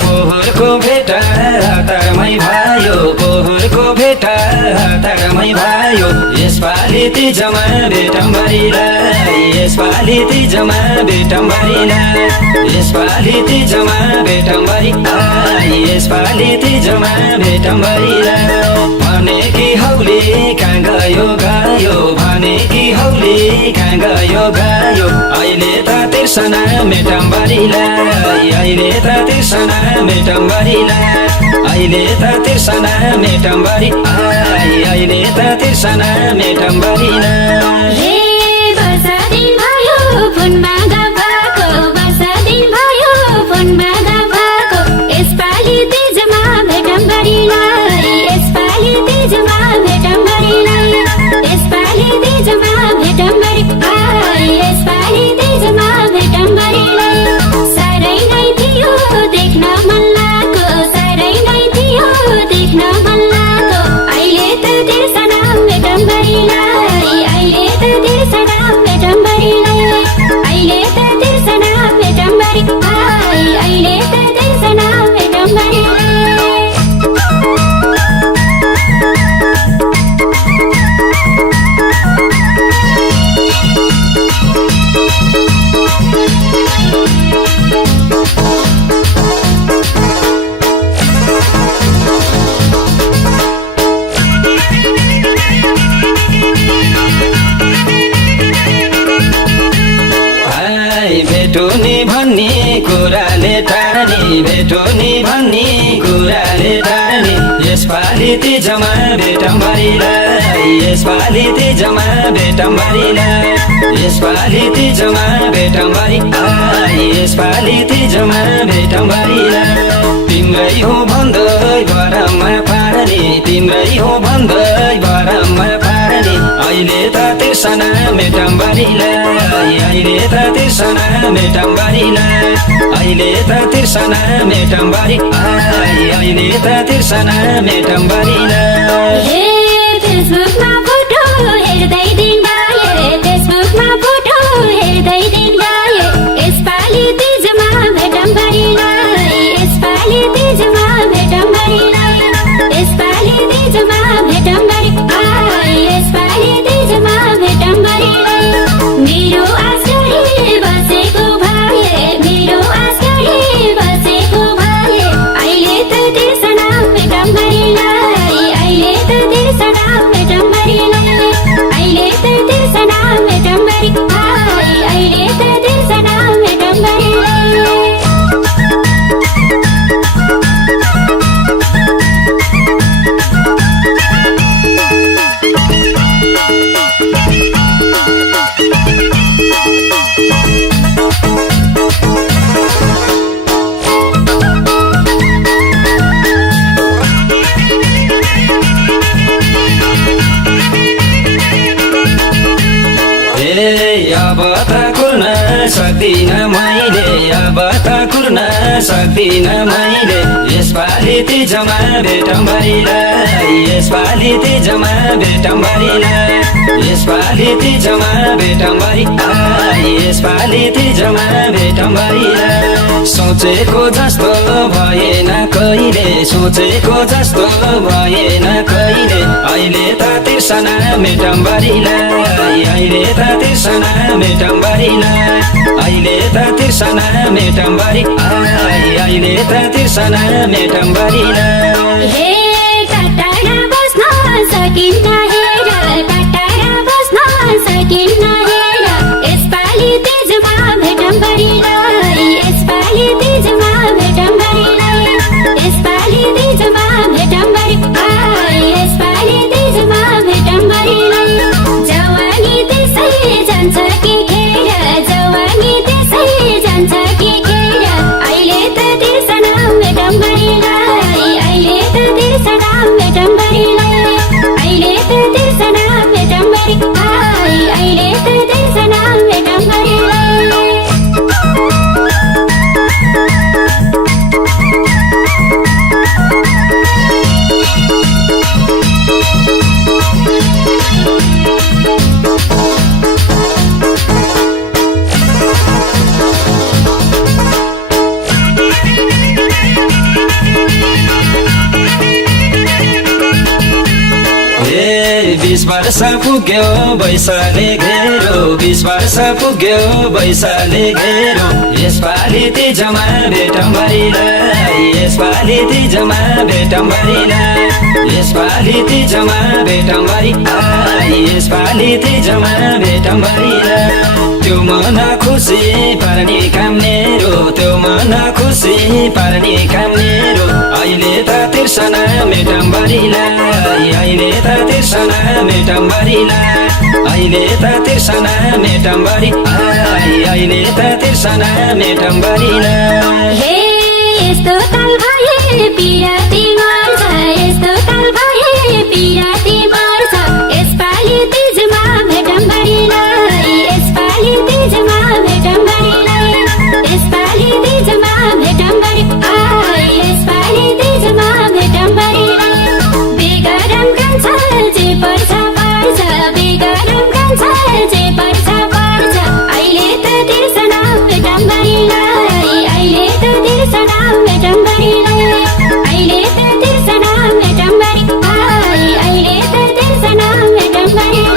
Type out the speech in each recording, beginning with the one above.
पोहोरको भेटा हतारमै भयो पोहोरको भेटा हतारमै भयो यसपालि तीजमा भेटम्बरीलाई यसपालि तीजमा भेटम्बरीलाई यसपालि तीजमा भेटम्बरीलाई यसपालि तीजमा भेटम्बरीलाई भने कि हौले कहाँ गयो गयो भने कि हौले कहाँ गयो गयो अहिले त तिर्सना भेटम्बरीलाई अहिले त तिर्सना भेटम्बरीलाई अहिले त तिर्सना भेटम्बरी अहिले त तिर्सना भेटम्बरीलाई हे वर्षा दिन भयो फोनमा गफाको वर्षा दिन भयो फोनमा गफाको यसपालि तीजमा भेटम्बरीलाई यसपालि तीजमा भेटम्बरीलाई यसपालि तीजमा भेटम्बरीलाई यसपालि तीजमा भेटम्बरीलाई साह्रै नै थियो देख्न मन लागेको साह्रै नै थियो देख्न मन लागेको अहिले त तिर्सना भेटम्बरीलाई अहिले त तिर्सना भेटम्बरीलाई अहिले त तिर्सना भेटम्बरीलाई अहिले त तिर्सना भेटम्बरीलाई भेटो नि भन्ने कुराले टार्ने भेटो नि भन्ने कुराले टार्ने यसपालि तीजमा भेटम्बरीलाई यसपालि तीजमा भेटम्बरीलाई यसपालि तीजमा भेटम्बरीलाई यसपालि तीजमा भेटम्बरीलाई तिम्रै हो भन्दै भरमा पार्ने तिम्रै हो भन्दै भरमा पार्ने अहिले त तिर्सना भेटम्बरीलाई अहिले त तिर्सना भेटम्बरीलाई अहिले त तिर्सना भेटम्बरीलाई अहिले त तिर्सना भेटम्बरीलाई हे फेसबुकमा फोटो हेर्दै दिन गए फेसबुकमा फोटो हेर्दै दिन गए यसपालि तीजमा भेटम्बरीलाई यसपालि तीजमा भेटम्बरीलाई यसपालि तीजमा भेटम्बरीलाई यसपालि तीजमा भेटम्बरीलाई मेरो आस गरी बसेको भए मेरो आस गरी बसेको भए अहिले त तिर्सना भेटम्बरीलाई अहिले त तिर्सना भेटम्बरीलाई अहिले त तिर्सना भेटम्बरीलाई अहिले त तिर्सना भेटम्बरीलाई अब त कुर्न सक्दिन मैले अब त कुर्न सक्दिन मैले यसपालि तीजमा भेटम्बरीलाई यसपालि तीजमा भेटम्बरीलाई यसपालि तीजमा भेटम्बरीलाई यसपालि तीजमा भेटम्बरीलाई सोचेको जस्तो भएन कहिले सोचेको जस्तो भएन कहिले अहिले त तिर्सना भेटम्बरीलाई अहिले त तिर्सना भेटम्बरीलाई अहिले त तिर्सना भेटम्बरीलाई अहिले त तिर्सना भेटम्बरीलाई हे टाढा बस्न सकिन्न हेर टाढा बस्न सकिन्न हेर यसपालि तीजमा भेटम्बरीलाई यसपालि तीजमा भेटम्बरीलाई यसपालि तीजमा भेटम्बरीलाई यसपालि तीजमा भेटम्बरीलाई जवानी त्यसै जान्छ कि खेर जवानी त्यसै जान्छ कि खेर अहिले त तिर्सना भेटम्बरीलाई अहिले त तिर्सना भेटम्बरीलाई अहिले त तिर्सना भेटम्बरीलाई अहिले त वर्ष पुग्यो वैशाले घेरो 20 वर्ष पुग्यो वैशाले घेरो यसपालि तीजमा भेटौँ भैलाई यसपालि तीजमा भेटौँ भैलाई यसपालि तीजमा भेटौँ भैलाई यसपालि तीजमा भेटौँ भैलाई त्यो मन खुसी पार्ने काम मेरो त्यो मन खुसी पार्ने काम मेरो अहिले त तिर्सना मेटौँ भरिलाई अहिले त तिर्सना मेटौँ भरिलाई अहिले त तिर्सना मेटौँ भरिलाई अहिले त तिर्सना मेटौँ भरिलाई हे यस्तो ताल भए बिराती मर्छ यस्तो ताल भए बिराती मर्छ यसपालि तीजमा भेटौँ भरिलाई यसपालि तीजमा भेटौँ भरिलाई यसपालि तीजमा भेटौँ भरिलाई यसपालि तीजमा भेटौँ भरिलाई बेगरम कान्छ जे पर्छ पर्छ बेगरम कान्छ जे पर्छ पर्छ अहिले त तिर्सना भेटौँ भरिलाई अहिले त तिर्सना भेटौँ भरिलाई अहिले त तिर्सना भेटौँ भरिलाई अहिले त तिर्सना भेटौँ भरिलाई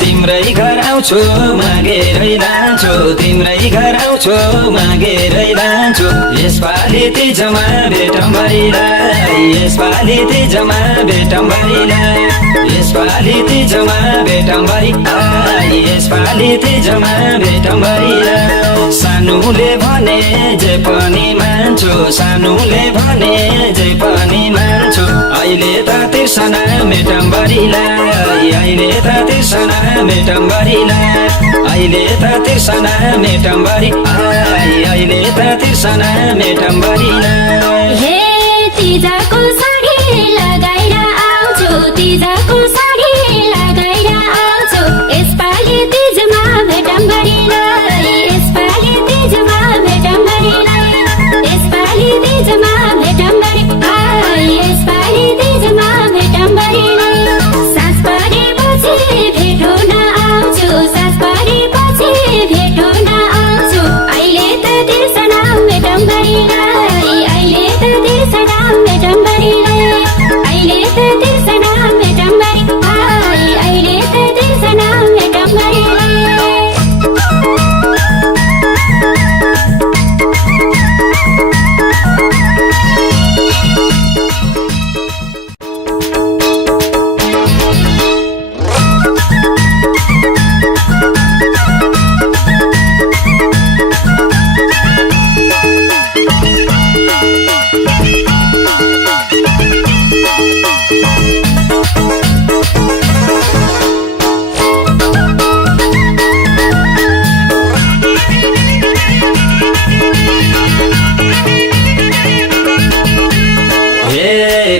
तिम्रै घर आउँछु मागेरै लान्छु तिम्रै घर आउँछु मागेरै लान्छु यसपालि तीजमा भेटौँ भरिलाई यसपालि तीजमा भेटौँ भरिलाई यसपालि तीजमा भेटौँ भरिलाई यसपालि तीजमा भेटौँ भरिलाई सानुले भने जे पनि मान्छु सानुले भने जे पनि मान्छु अहिले त तिर्सना मेटौँ भरिलाई अहिले त तिर्सना मेटौँ भरिलाई अहिले त तिर्सना मेटौँ भरिलाई अहिले त तिर्सना मेटौँ भरिलाई हे तीजको साडी लगाएर आउँछु तीजको साडी लगाएर आउँछु यसपालि तीजमा भेटौँ भरिलाई यसपालि तीजमा भेटौँ भरिलाई यसपालि तीजमा भेटौँ भरिलाई यसपालि तीजमा भेटौँ भरिलाई साँझ परेपछि भेट हुन आउँछु साँझ परेपछि भेट हुन आउँछु अहिले त तिर्सना भेटौँ भरिलाई अहिले त तिर्सना भेटौँ भरिलाई अहिले त तिर्सना भेटौँ भरिलाई अहिले त तिर्सना भेटौँ भरिलाई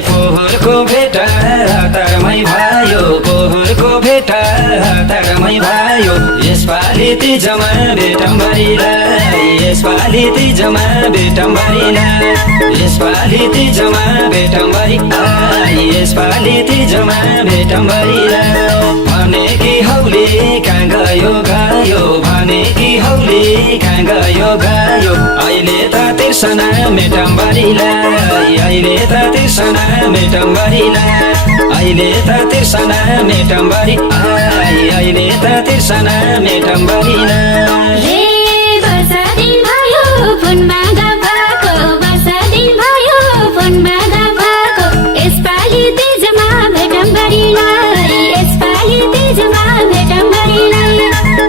पोहोरको भेटा हतारमै भयो पोहोरको भेटा हतारमै भयो यसपालि तीजमा भेटौँ भरिलाई यसपालि तीजमा भेटौँ भरिलाई यसपालि तीजमा भेटौँ भरिलाई यसपालि तीजमा भेटौँ भरिलाई भने कि हौली कहाँ गयो गयो भने कि हौली कहाँ गयो गयो अहिले त तिर्सना मेटौँ भरिलाई अहिले त तिर्सना मेटौँ भरिलाई अहिले त तिर्सना मेटौँ भरिलाई अहिले त तिर्सना मेटौँ भरिलाई हे वर्ष दिन भयो फोनमा गएको वर्ष दिन भयो फोनमा गएको यसपालि तीजमा भेटौँ भरिलाई यसपालि तीजमा भेटौँ भरिलाई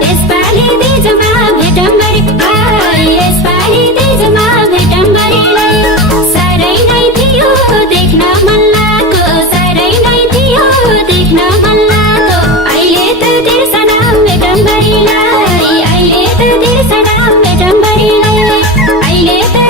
यसपालि तीजमा भेटौँ भरिलाई यसपालि तीजमा भेटौँ भरिलाई साह्रै नै थियो देख्न मन लाग्यो साह्रै नै थियो देख्न मन लाग्यो अहिले त तिर्सना भेटौँ भरिलाई अहिले त तिर्सना भेटौँ भरिलाई अहिले त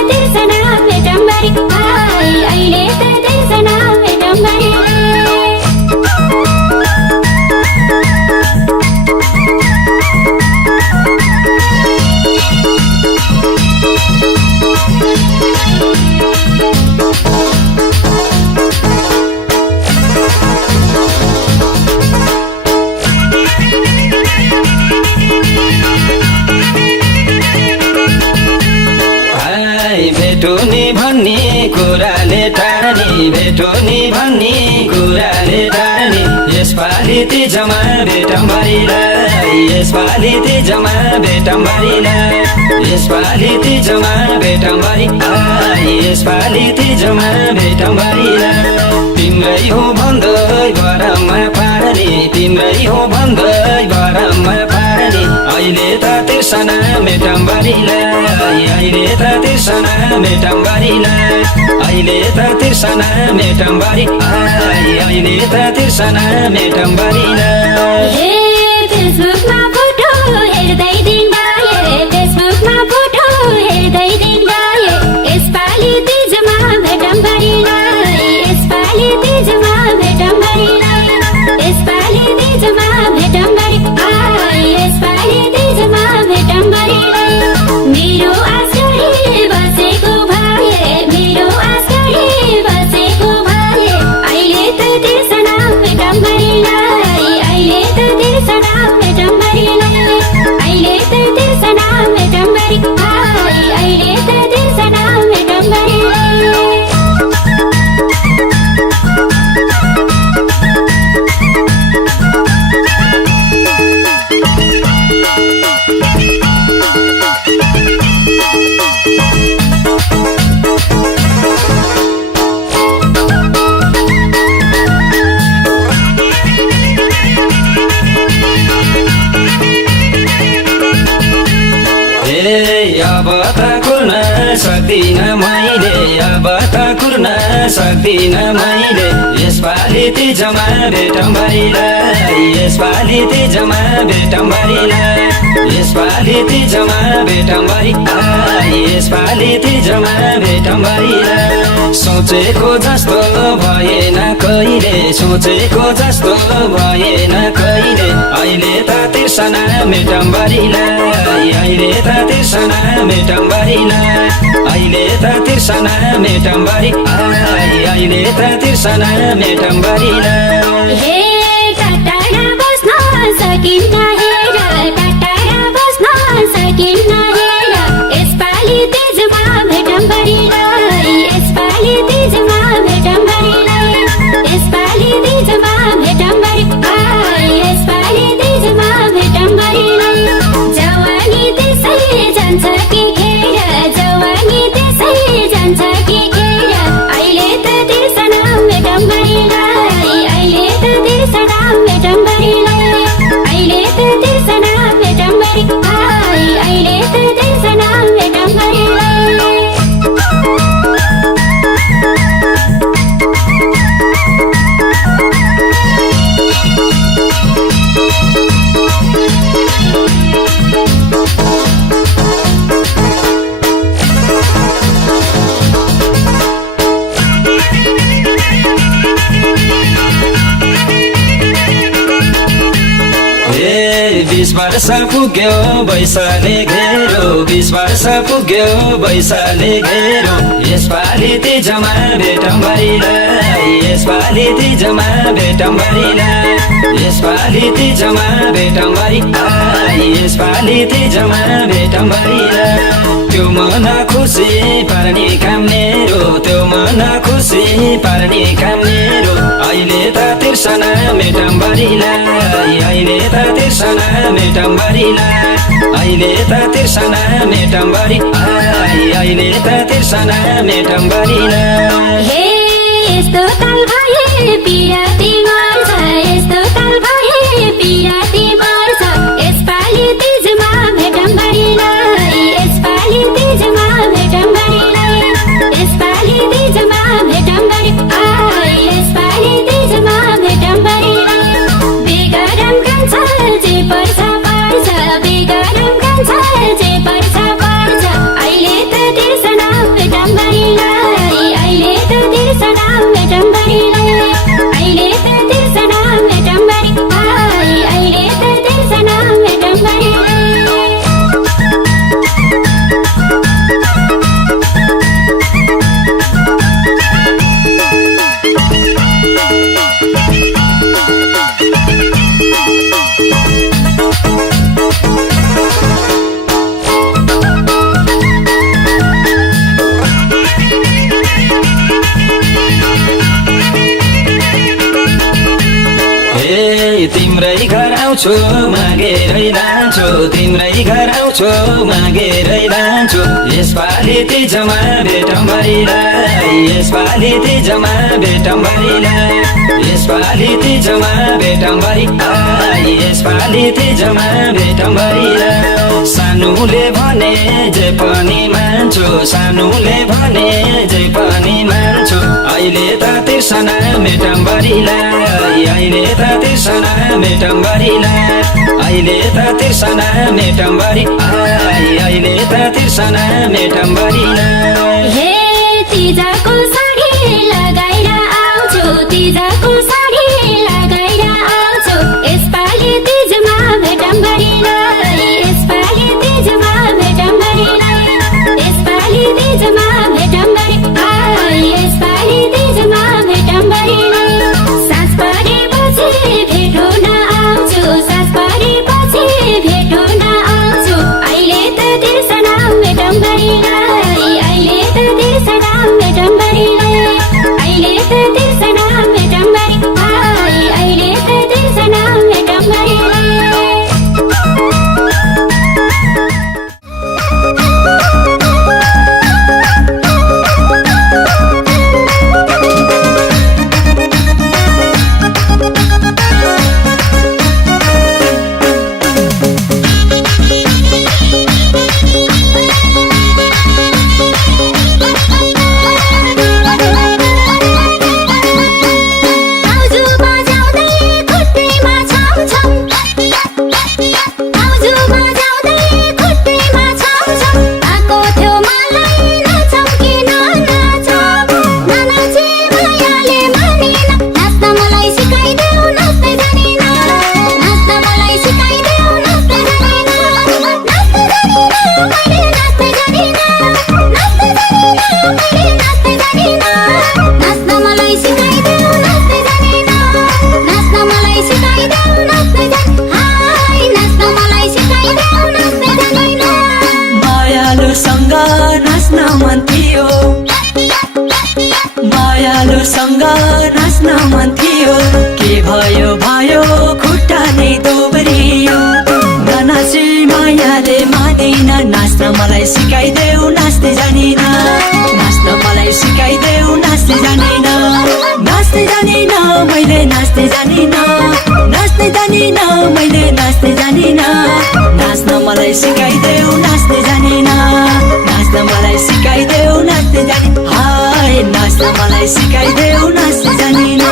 भेटो नि भन्ने कुराले टार्ने भेटो नि भन्ने कुराले टार्ने यसपालि तिजमा भेटौँ भरिलाई यसपालि तिजमा भेटौँ भरिलाई यसपालि तिजमा भेटौँ भरिलाई यसपालि तिजमा भेटौँ भरिलाई तिम्रै हो भन्दै भरममा पार्ने तिम्रै हो भन्दै भरममा पार्ने अहिले त तिर्सना मेटौँ भरिलाई अहिले त तिर्सना मेटौँ भरिलाई अहिले त तिर्सना मेटौँ भरिलाई अहिले त तिर्सना मेटौँ भरिलाई हे फेसबुकमा फोटो हेर्दै दिन गए फेसबुकमा फोटो हेर्दै दिन गए यसपालि तिजमा भेटौँ भरिलाई यसपालि तिजमा भेटौँ भरिलाई यसपालि तिजमा भेटौँ भरिलाई यसपालि तिजमा भेटौँ भरिलाई मेरो आशले बसेको भए मेरो आशले बसेको भए अहिले त तिर्सना भेटौँ भरिलाई अहिले त तिर्सना भेटौँ भरिलाई अहिले त तिर्सना भेटौँ भरिलाई अहिले त तिर्सना भेटौँ भरिलाई अब त कुर्न सक्दिन मैले अब त कुर्न सक्दिन मैले यसपालि तिजमा भेटौँ भरिलाई यसपालि तिजमा भेटौँ भरिलाई यसपालि तिजमा भेटौँ भरिलाई यसपालि तिजमा भेटौँ भरिलाई सोचेको जस्तो भएन कहिले सोचेको जस्तो भएन कहिले अहिले त तिर्सना मेटौँ भरिलाई अहिले त तिर्सना मेटौँ भरिलाई अहिले त तिर्सना मेटौँ भरिलाई अहिले त तिर्सना मेटौँ भरिलाई हे टाढा बस्न सकिन्न हेर टाढा बस्न सकिन्न हेर यसपालि तिजमा भेटौँ भरिलाई यसपालि तिजमा भेटौँ भरिलाई यसपालि तिजमा भेटौँ भरिलाई यसपालि तिजमा भेटौँ भरिलाई जवानी त्यसै जान्छ कि खेर जवानी त्यसै जान्छ कि खेर अहिले त तिर्सना भेटौँ भरिलाई अहिले त तिर्सना भेटौँ भरिलाई अहिले त तिर्सना भेटौँ भरिलाई अहिले त तिर्सना भेटौँ भरिलाई बिस वर्ष पुग्यो बैशाले घेरो 20 वर्ष पुग्यो बैशाले घेरो यसपालि तिजमा भेटौँ भरिलाई यसपालि तिजमा भेटौँ भरिलाई यसपालि तिजमा भेटौँ भरिलाई यसपालि तिजमा भेटौँ भरिलाई त्यो मन खुसी पार्ने काम मेरो त्यो मन खुसी पार्ने काम मेरो अहिले त तिर्सना मेटौँ भरिलाई अहिले त तिर्सना मेटौँ भरिलाई अहिले त तिर्सना मेटौँ भरिलाई अहिले त तिर्सना मेटौँ भरिलाई हे यस्तो काल भए पिराती मर्छ यस्तो काल भए पिराती मर्छ यसपालि तिजमा भेटौँ भरिलाई यसपालि तिजमा भेटौँ भरिलाई यसपालि तिजमा भेटौँ भरिलाई यसपालि तिजमा भेटौँ भरिलाई बेगरम कान्छ जे पर्छ पर्छ बेगरम कान्छ जे पर्छ पर्छ अहिले त तिर्सना भेटौँ भरिलाई अहिले त तिर्सना भेटौँ भरिलाई अहिले त तिर्सना भेटौँ भरिलाई अहिले तिम्रै घर आउँछु मागेरै लान्छु तिम्रै घर आउँछु मागेरै लान्छु यसपालि तिजमा भेटौँ भैलाई यसपालि तिजमा भेटौँ भैलाई यसपालि तिजमा भेटौँ भैलाई यसपालि तिजमा भेटौँ भैलाई सानुले भने जे पनि मान्छु सानुले भने जे पनि मान्छु अहिले त तिर्सना मेटौँ भरिलाई अहिले त तिर्सना मेटौँ भरिलाई अहिले त तिर्सना मेटौँ भरिलाई अहिले त तिर्सना मेटौँ भरिलाई हे तिजको साडी लगाएर आउँछु तिजको साडी लगाएर आउँछु यसपालि तिजमा भेटौँ भरिलाई यसपालि तिजमा भेटौँ भरिलाई यसपालि तिजमा भेटौँ भरिलाई यसपालि तिजमा भेटौँ भरिलाई साँझ परेपछि भेट हुन आउँछु साँझ परेपछि भेट हुन आउँछु अहिले त तिर्सना भेटौँ भरिलाई अहिले त तिर्सना भेटौँ भरिलाई अहिले त तिर्सना भेटौँ भरिलाई अहिले त तिर्सना भेटौँ भरिलाई मायालुसँग नाच्न मन थियो के भयो भयो खुट्टा नै दोब्रियो ननाची मायाले मानिन नाच्न मलाई सिकाइदेऊ नाच्दै जानिन नाच्न मलाई सिकाइदेऊ नाच्दै जानिन नाच्दै जानिन मैले नाच्दै जानिन नाच्दै जानिन मैले नाच्दै जानिन नाच्न मलाई सिकाइदेऊ नाच्दै जानिन नाच्न मलाई सिकाइदेऊ नाच्दै जानिन हाय नाच्न मलाई सिकाइदेऊ नाच्दै जानिन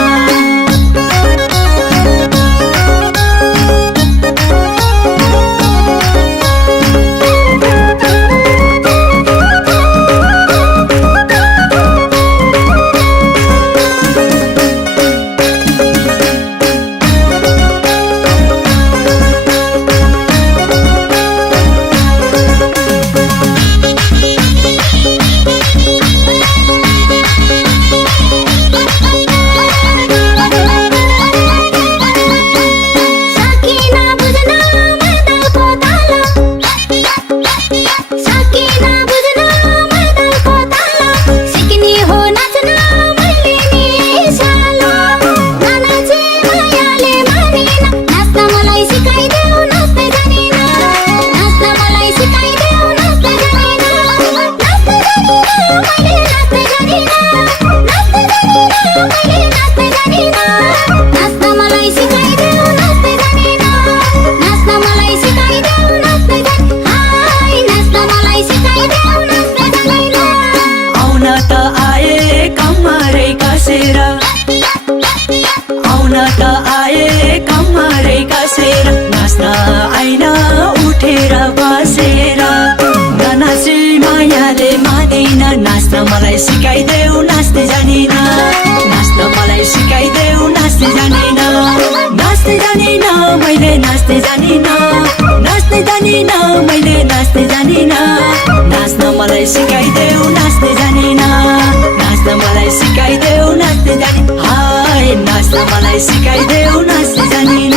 मलाई सिकाइदेऊ नाच्दै जानिन नाच्न मलाई सिकाइदेऊ नाच्दै जानिन नाच्दै जानिन मैले नाच्दै जानिन नाच्दै जानिन मैले नाच्दै जानिन नाच्न मलाई सिकाइदेऊ नाच्दै जानिन नाच्न मलाई सिकाइदेऊ नाच्दै जानिन हाय नाच्न मलाई सिकाइदेऊ नाच्दै जानिन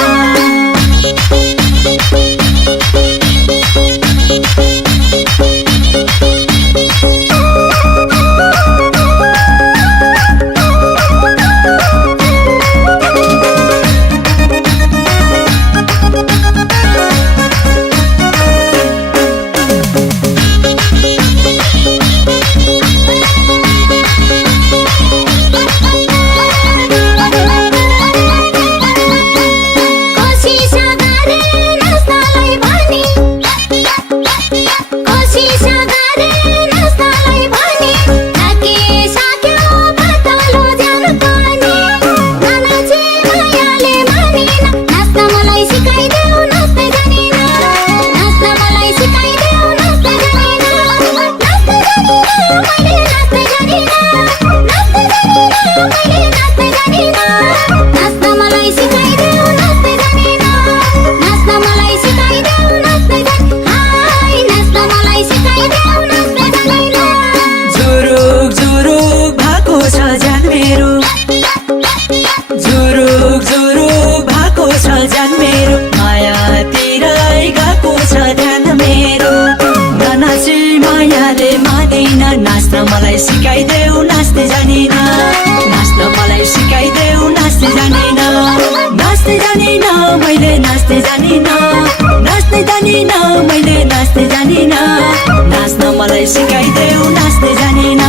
सिकाइदेऊ नाच्दै जानिन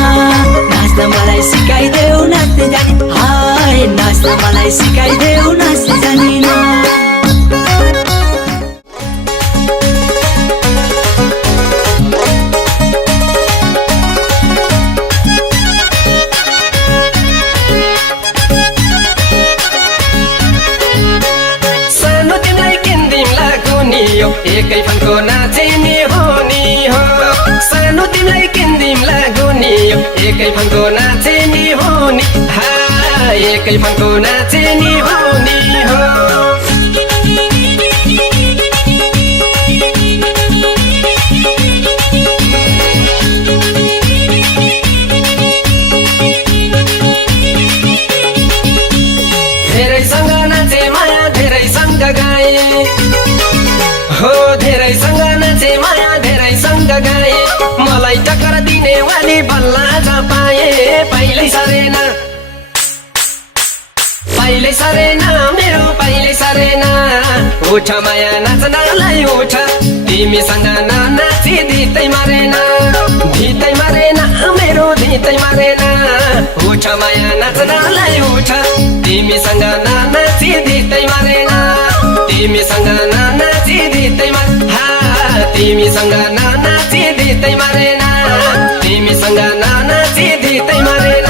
नाच्न मलाई सिकाइदेऊ नाच्दै जानिन हाय नाच्न मलाई सिकाइदेऊ नाच्दै जानिन एकै फनको नाचिने हो नि हो सानो तिमीलाई किन्दिमला गुनी एकै फनको नाचिने हो नि हा एकै फनको नाचिने हो नि हो धेरैसँग नाचे माया धेरैसँग गाए हो धेरैसँग नाचे माया धेरैसँग गाए मलाई टक्कर दिने वाली बल्ल आज पाए पहिले सरेन मेरो पहिले सरेन उठ माया नाच्नलाई उठ तिमीसँग नाची धितै मारेन मेरो धितै मारेन उठ माया नाच्नलाई उठ तिमीसँग नाची धितै मारेन तिमीसँग नाची धितै तिमीसँग नाची धितै मारेन तिमीसँग नाची धितै मारेन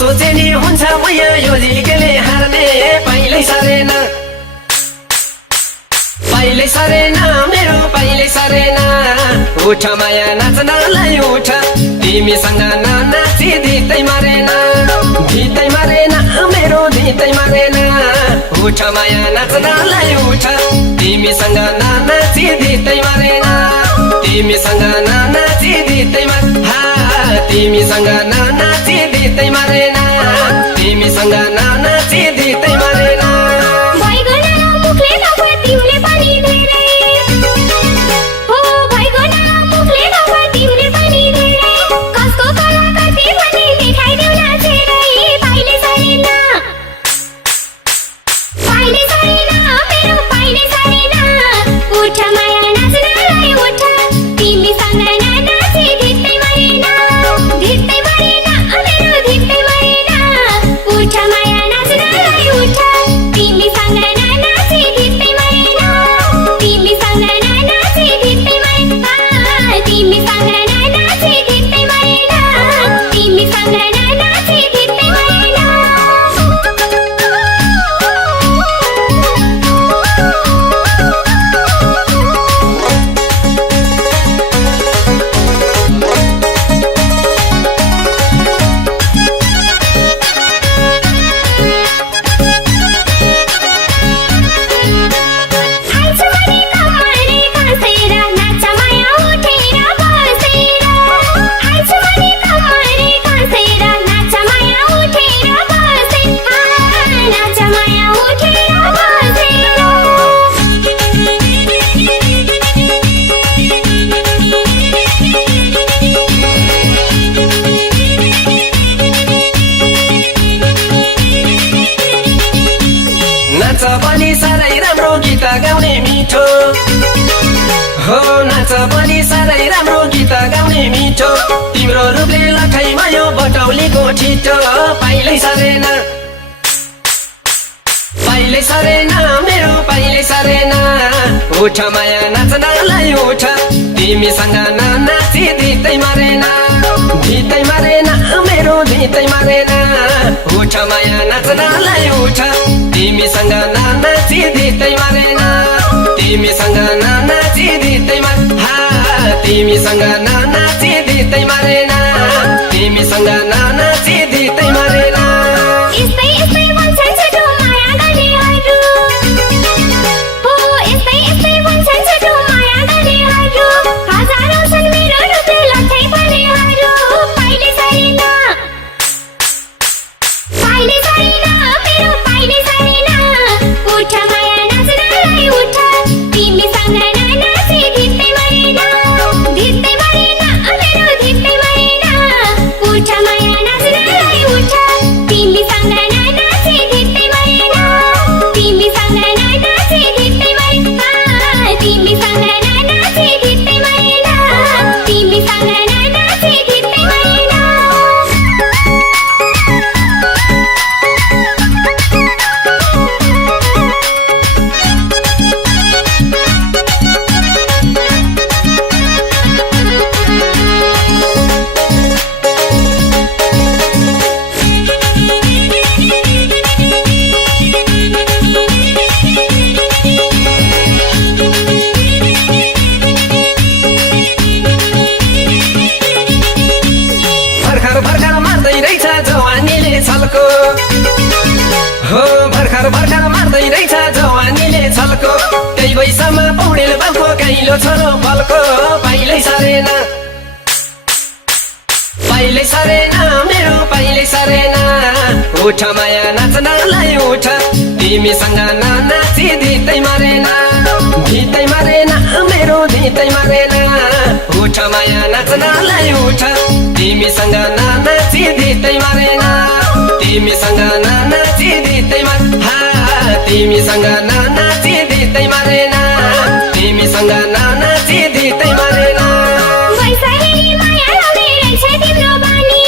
सोचे नि हुन्छ मैया यो झिल्केले हार्ने पहिले सरेन मेरो पहिले सरेन उठ माया नाच्नलाई उठ तिमीसँग नाची धितै मारेन मेरो धितै मारेन उठ माया नाच्नलाई उठ तिमीसँग नाची धितै मारेन तिमीसँग नाची धितै तिमीसँग नाची धितै मारेन तिमीसँग नाची धितै मारेन धितै मारेन भयो बटौलीको छिटो पाइलै सरेन पाइलै सरेन मेरो पाइलै सरेन उठ माया नाच्नलाई उठ तिमीसँग नाची धितै मरेन धितै मरेन मेरो धितै मरेन उठ माया नाच्नलाई उठ तिमीसँग नाची धितै मरेन तिमीसँग नाची धितै तिमीसँग नाची धितै मरेन तिमीसँग नाची धितै मरेन यस्तै यस्तै भन्छन् छोटो माया गर्नेहरू हो यस्तै यस्तै भन्छन् छोटो माया गर्नेहरू हजारौं छन् मेरो रुपे लट्ठै पर्नेहरू पाइलै सरेन मेरो पाइलै सरेन उठ माया नाच्नलाई उठ तिमीसँग नाची धितै मरेन मेरो धितै मरेन उठ माया नाच्नलाई उठ तिमीसँग नाची धितै मरेन तिमीसँग नाची धितै मरेन तिमीसँग नाची धितै मरेन तिमीसँग नाची धितै मरेन भर्खर मार्दै रहेछ जवानीले छल्को हो भर्खर मार्दै रहेछ जवानीले छल्को त्यही वैशामा पौडेल बाबुको काइलो छोरो फल्को पाइलै सरेन मेरो पाइलै सरेन उठ माया नाच्नलाई उठ तिमीसँग नाची धितै मरेन मेरो धितै मरेन उठ माया नाच्नलाई उठ तिमीसँग नाची धितै मरेन तिमीसँग नाची धितै तिमीसँग नाची धितै मरेन तिमीसँग नाची धितै मरेन वैशाली माया लाउने रहेछ तिम्रो बानी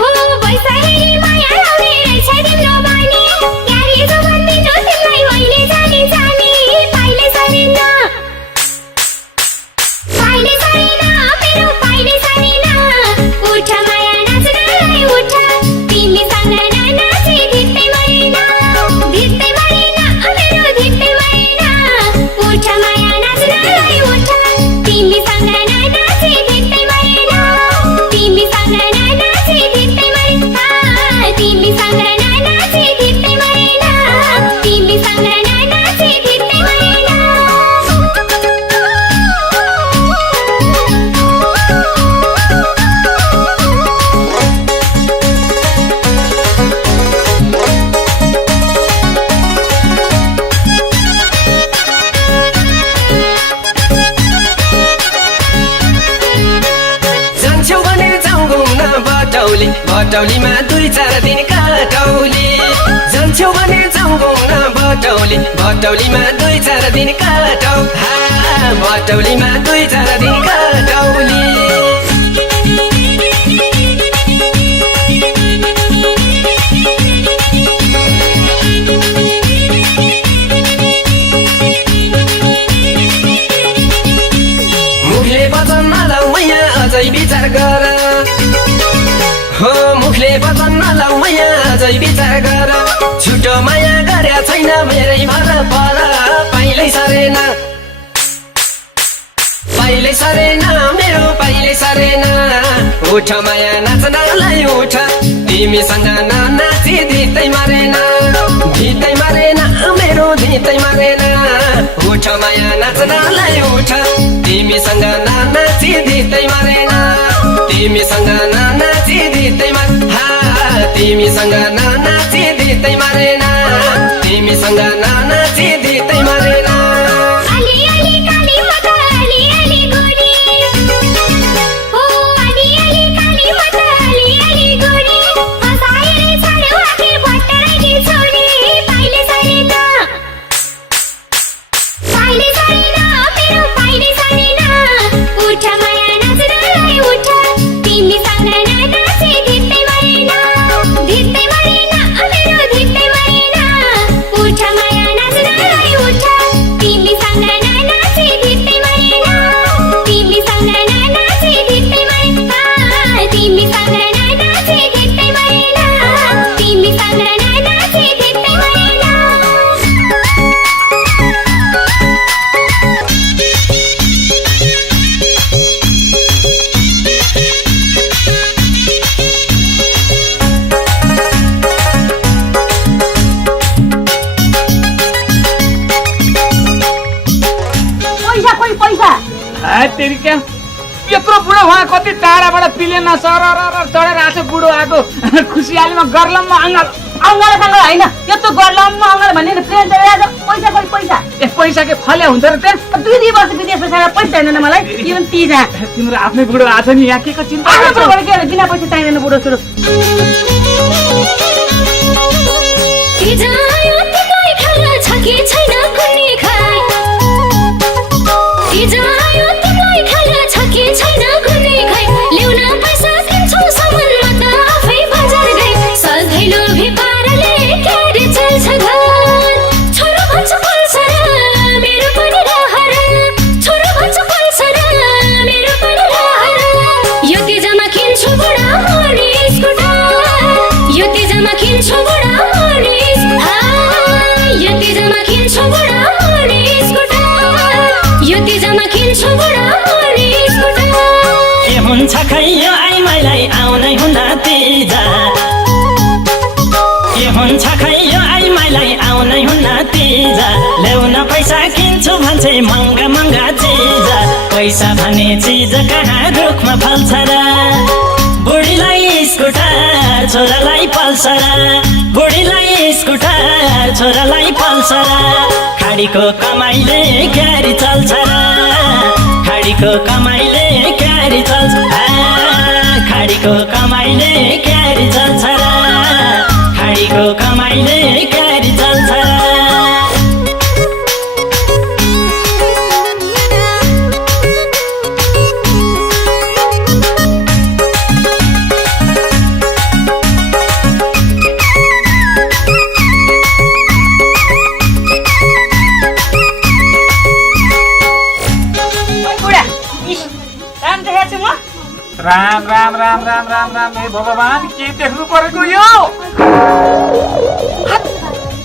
हो वैशाली माया लाउने रहेछ तिम्रो बानी यारी जो भन्दिनु तिमीलाई मैले जानी पाइलै सरेन मेरो पाइलै सरेन उठ माया नाच्नलाई उठ तिमीसँग नाची धितै मरेन मेरो धितै मरेन उठ माया नाच्नलाई उठ तिमीसँग नाची धितै मरेन तिमीसँग नाची धितै मरेन तिमीसँग नाची धितै मरेन तिमीसँग नाची धितै मरेन जान्छौ भने जाउँ घुम्न बटौलीमा 2-4 दिन काटौली जान्छौ भने जाउँ घुम्न बटौलीमा 2-4 दिन काटौ बटौलीमा 2-4 दिन काटौली मुखले वचन नलाउ मैया अझै विचार गर हो मुखले वचन नलाउ मैया अझै विचार गर छुटो माया गर्या छैन मेरै भर पर पाइलै सरेन मेरो पाइलै सरेन उठ माया नाच्नलाई उठ तिमीसँग नाची धितै मरेन मेरो धितै मरेन उठ माया नाच्नलाई उठ तिमीसँग नाची धितै मरेन तिमीसँग नाची धितै तिमीसँग नाची धितै मरेन तिमीसँग नाची धितै मरेन अलि अलि काली माता अलि अलि गोरी हो अलि अलि काली माता अलि अलि गोरी हसाएर छाड्यो आखिर भट्टराईकी छोरी पाइलै सरेन मेरो पाइलै सरेन उठ माया नाच्नलाई उठ तिमीसँग तेरि क्या यत्रो बुढो उहाँ कति टाढाबाट पिलेन सर चढेर आएको छ बुढो आएको खुसियालीमा गर्लममा अङ्गाल अङ्गालसँग होइन यत्रो गर्लममा अङ्गाल भन्ने प्लेन चढेर पैसा कोही पैसा ए पैसा के फल्या हुन्छ र त्यहाँ 2 वर्ष विदेश बसेर पैसा चाहिँदैन मलाई इभन 30 तिम्रो आफ्नै बुढो आएको छ नि यहाँ के को चिन्ता आफ्नो बुढोबाट के बिना पैसा चाहिँदैन बुढो सुरु हुन्छ खै यो आइमाईलाई आउनै हुन तिजा के हुन्छ खै यो आइमाईलाई आउनै हुन तिजा ल्याउन पैसा किन्छु भन्छे महँगा महँगा चिज पैसा भन्ने चिज कहाँ रुखमा फल्छ र बुढीलाई स्कुटर छोरालाई पल्सर बुढीलाई स्कुटर छोरालाई पल्सर खाडीको कमाइले क्यारी चल्छ र खाडीको कमाइले क्यारी चल्छ खाडीको कमाइले क्यारी चल्छ र खाडीको कमाइले क्यारी चल्छ राम राम राम राम राम राम हे भगवान के देख्नु परेको यो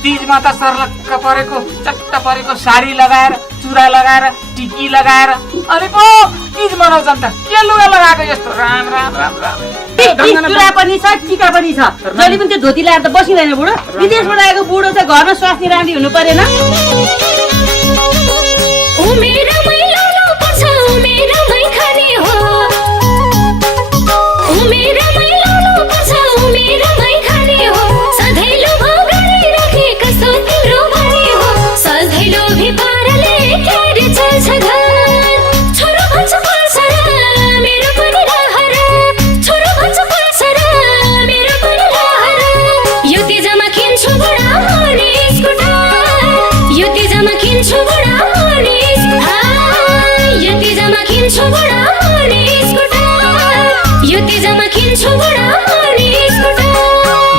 तीजमा त सर्लक्क परेको चट्ट परेको साडी लगाएर चुरा लगाएर टिकी लगाएर अनि पो तीज मनाउँछन् त के लुगा लगाएको यस्तो राम राम राम राम चुरा पनि छ टिका पनि छ जहिले पनि त्यो धोती लगाएर त बसिँदैन बुढो विदेशबाट आएको बुढो चाहिँ घरमा स्वास्नी राम्री हुनु परेन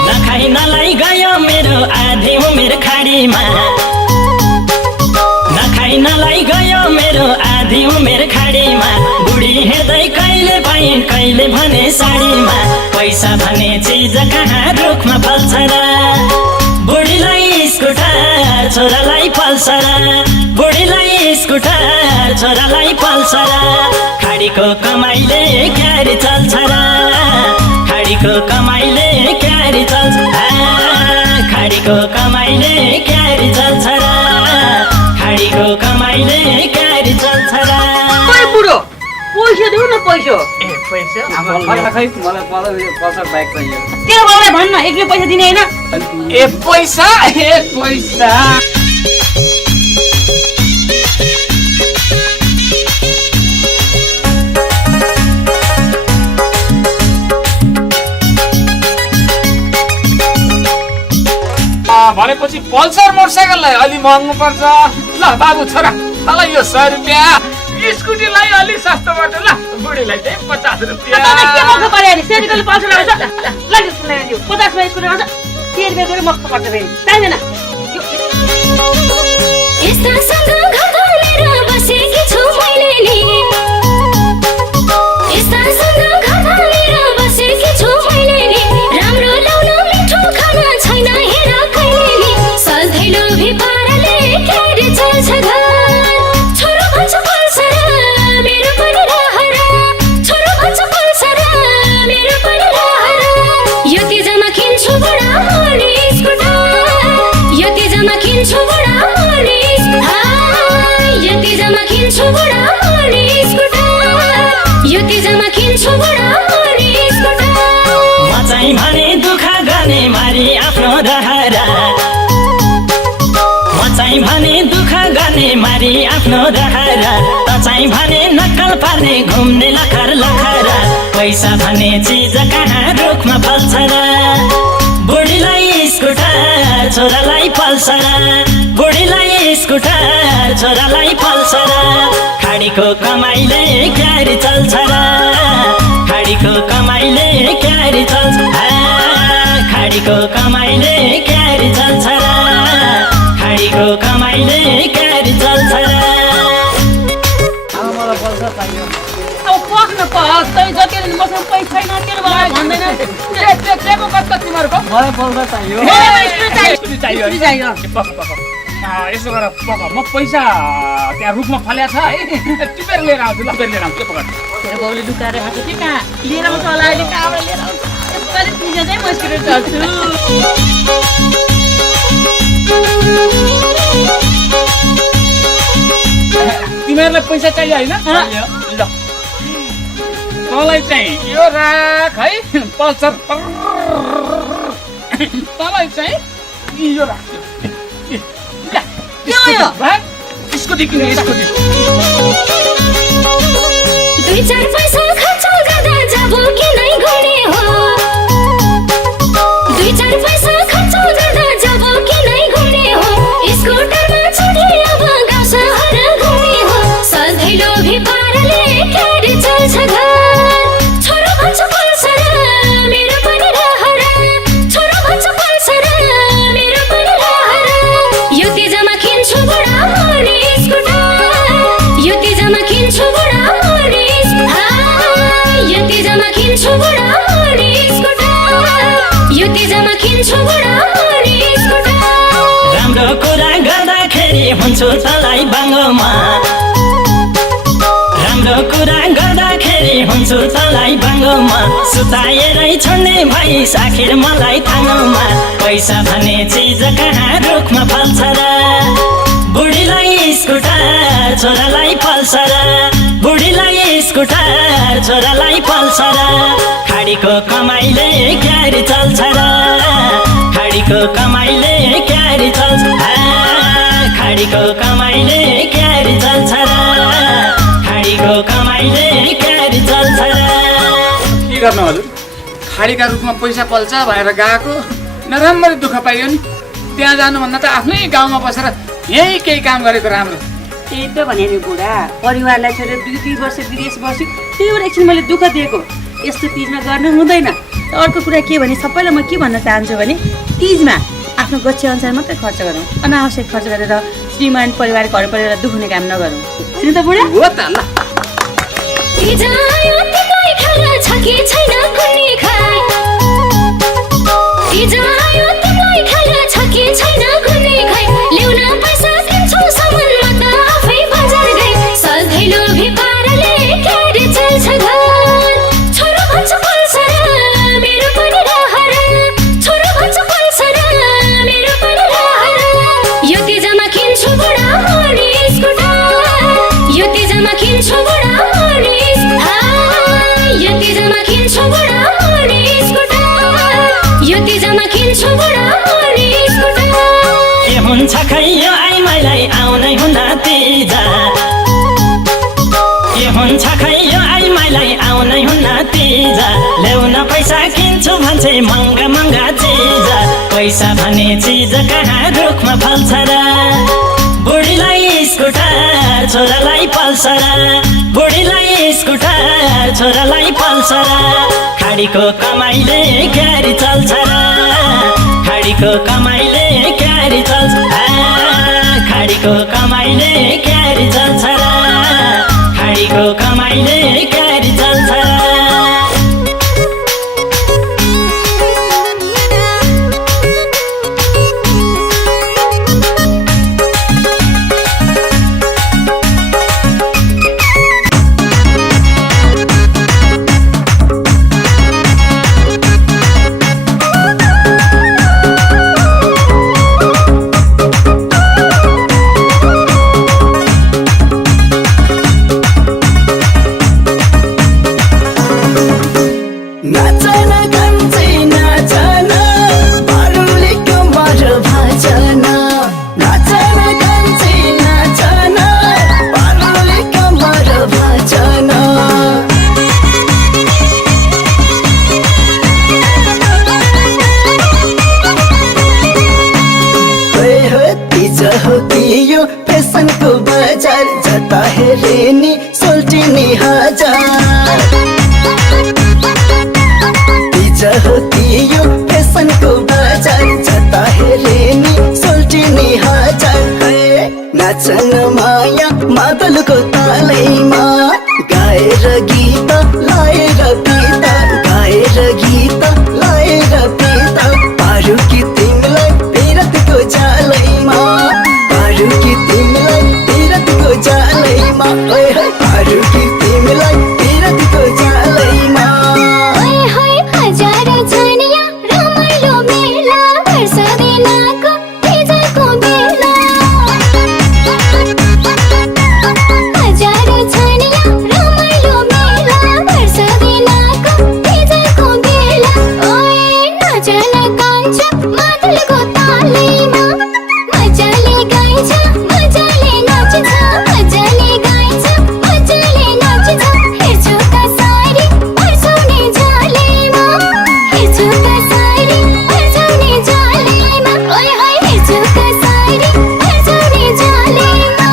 नखाइनलाई गयो मेरो आधी उमेर खाडीमा नखाइनलाई गयो मेरो आधी उमेर खाडीमा बुढी हेर्दै कहिले भइन् कहिले भने साडीमा पैसा भन्ने चिज कहाँ रुखमा फल्छ र बुढीलाई स्कुटर छोरालाई पल्सर बुढीलाई स्कुटर छोरालाई पल्सर खाडीको कमाइले क्यारी चल्छ र खाडीको कमाइले क्यारी चल्छ खाडीको कमाइले क्यारी चल्छ र खाडीको कमाइले क्यारी चल्छ र ओइ बुढो पैसा देऊ न पैसा ए पैसा मलाई पल्सर बाइक चाहियो तेरो बाउलाई भन्न एकले पैसा दिने हैन ए पैसा भनेपछि पल्सर मोटरसाइकललाई अलि महँगो पर्छ ल बाबु छोरा तँलाई यो 100 रुपियाँ स्कुटीलाई अलि सस्तो पर्छ ल बुढीलाई चाहिँ 50 रुपियाँ के मक्क पर्यो नि सेरिकल पल्सर आउँछ ल ल 50 मा स्कुटर आउँछ 100 रुपियाँ दिएर मक्क पर्छ फेरि चाहिँदैन यस्ता सँग घरघर बसेकी छु मैले नि यस्ता सँग घरघर बसेकी छु मैले नि राम्रो लाउन मिठो खाना छैन हेर कहिले नि सधैँ लोभी पाराले क्यारी चल्छ घर छोरो भन्छ पल्सर मेरो पनि रहर छोरो भन्छ पल्सर मेरो पनि रहर यो तिजमा किन्छु बुढा मोरी स्कुटर यो तिजमा किन्छु बुढा मोरी मारी मारी आफ्नो रहर त चाहिँ भने नक्कल पार्ने घुम्ने लखर लखर पैसा भन्ने चिज कहाँ रुखमा फल्छ र बुढीलाई स्कुटर छोरालाई पल्सर बुढीलाई स्कुटर छोरालाई पल्सर खाडीको कमाइले क्यारी चल्छ र खाडीको कमाइले क्यारी चल्छ खाडीको कमाइले क्यारी चल्छ र खाडीको कमाइले क्यारी चल्छ र अब पक्न पस तै जति मसँग पैसा छैन के भयो भन्दैन केको कस्तो तिमीहरुको मलाई बोल्दा चाहियो स्कुटी चाहियो पक पक यसो गर पक म पैसा त्यहाँ रुखमा फल्या छ है टिपेर लिएर आउँछु ल लिएर आउँछु के पकड तेरो बाउले लुकाएर खान्छ के कहाँ लिएर आउँछ होला अहिले कहाँबाट लिएर आउँछ यसपालि पिज्जा चाहिँ म स्कुटर चल्छु तिमीहरुलाई पैसा चाहियो हैन ल तँलाई चाहिँ यो राख है पल्सर तँलाई चाहिँ यो राख के हो यो स्कुटी किन्ने स्कुटी दुई चार पैसा खर्च गर्दा जब किनै घुम्ने हो दुई चार पैसा खर्च गर्दा जब किनै घुम्ने हो स्कुटरमा चढी अब गाउँ सहर घुम्ने हो सधैँ लोभी पाराले क्यारी चल्छ घर छोरो भन्छ पल्सर मेरो पनि रहर छोरो भन्छ पल्सर मेरो पनि रहर यो तिजमा किन्छु बुढा मोर्ने स्कुटर यो तिजमा किन्छु बुढा मोर्ने यो तिजमा किन्छु बुढा मोर्ने स्कुटर यो तिजमा किन्छु बुढा मोर्ने स्कुटर राम्रो कुरा गर्दाखेरि हुन्छु तँलाई बाङ्गोमा राम्रो कुरा गर्दाखेरि हुन्छु तँलाई बाङ्गोमा सुताएरै छोड्ने भइस आखिर मलाई थाङ्गोमा पैसा भन्ने चिज कहाँ रुखमा फल्छ र बुढीलाई स्कुटर छोरालाई पल्सर बुढीलाई स्कुटर छोरालाई पल्सर खाडीको कमाइले क्यारी चल्छ र खाडीको कमाइले क्यारी चल्छ खाडीको कमाइले क्यारी चल्छ र खाडीको कमाइले क्यारी चल्छ र के गर्नु हजुर खाडीका रूपमा पैसा पल्छ भनेर गएको नराम्ररी दुःख पाइयो नि त्यहाँ जानुभन्दा त आफ्नै गाउँमा बसेर यही केही काम गरेको राम्रो त्यही त भने नि बुढा परिवारलाई छोडेर 2-3 वर्ष विदेश बस्यो त्यही भएर एकछिन मैले दुःख दिएको यस्तो तिजमा गर्नु हुँदैन अर्को कुरा के भने सबैलाई म के भन्न चाहन्छु भने तिजमा आफ्नो गच्छे अनुसार मात्रै खर्च गरौँ अनावश्यक खर्च गरेर श्रीमान परिवार घर परिवार दुख्ने काम नगरौँ होइन त बुढा हो त ल तिज आयो तिमीलाई खाना छ कि छैन कुन्नी खाइ तिज आयो तिमीलाई खाना छ कि छैन कुन्नी खाइ ल्याउन पैसा किन्छौ सामान म त आफै बजार गए सधैँ लोभी पाराले क्यारी चल्छ घर छोरो भन्छ पल्सर मेरो पनि रहर छोरो भन्छ पल्सर मेरो पनि रहर यो तिजमा किन्छु बुढा मोर्ने स्कुटर यो तिजमा किन्छु बुढा मोर्ने यो तिजमा किन्छु बुढा मोर्ने स्कुटर यो तिजमा किन्छु बुढा मोर्ने स्कुटर के हुन्छ खै यो आइमाईलाई आउनै हुँदा तिजा के हुन्छ खै यो आइमाईलाई आउनै हुँदा तिजा ल्याउन पैसा किन्छु भन्छे महँगा महँगा चिज पैसा भन्ने चिज कहाँ रुखमा फल्छ र बुढीलाई स्कुटर छोरालाई पल्सर बुढीलाई स्कुटर छोरालाई पल्सर खाडीको कमाइले क्यारी चल्छ र खाडीको कमाइले क्यारी चल्छ खाडीको कमाइले क्यारी चल्छ र खाडीको कमाइले क्यारी चल्छ सोल्टिने हजार तिज हो यो फेसनको बजार जता हेरे नि सोल्टिने हजार नाचन माया मादलको तालैमा गाएर गीत लाएर पिता गाएर गीत लाएर पिता पारु कि तिमीलाई पिरतको जालैमा पारु कि तिमीलाई पिरतको जालैमा पारु कि तिमीलाई पिरतको जालैमा हजार छानिया रमाइलो मेला वर्ष दिनको तिजको बेला हजार छानिया रमाइलो मेला वर्ष दिनको तिजको बेला नचन कान्छ मादलको तालैमा मजाले गाइन्छ मजाले नाच्छ मजाले गाइन्छ मजाले नाच्छ हेर्छु कसरी पर्साउने जालेमा हेर्छु कसरी पर्साउने जालेमा हेर्छु कसरी पर्साउने जालेमा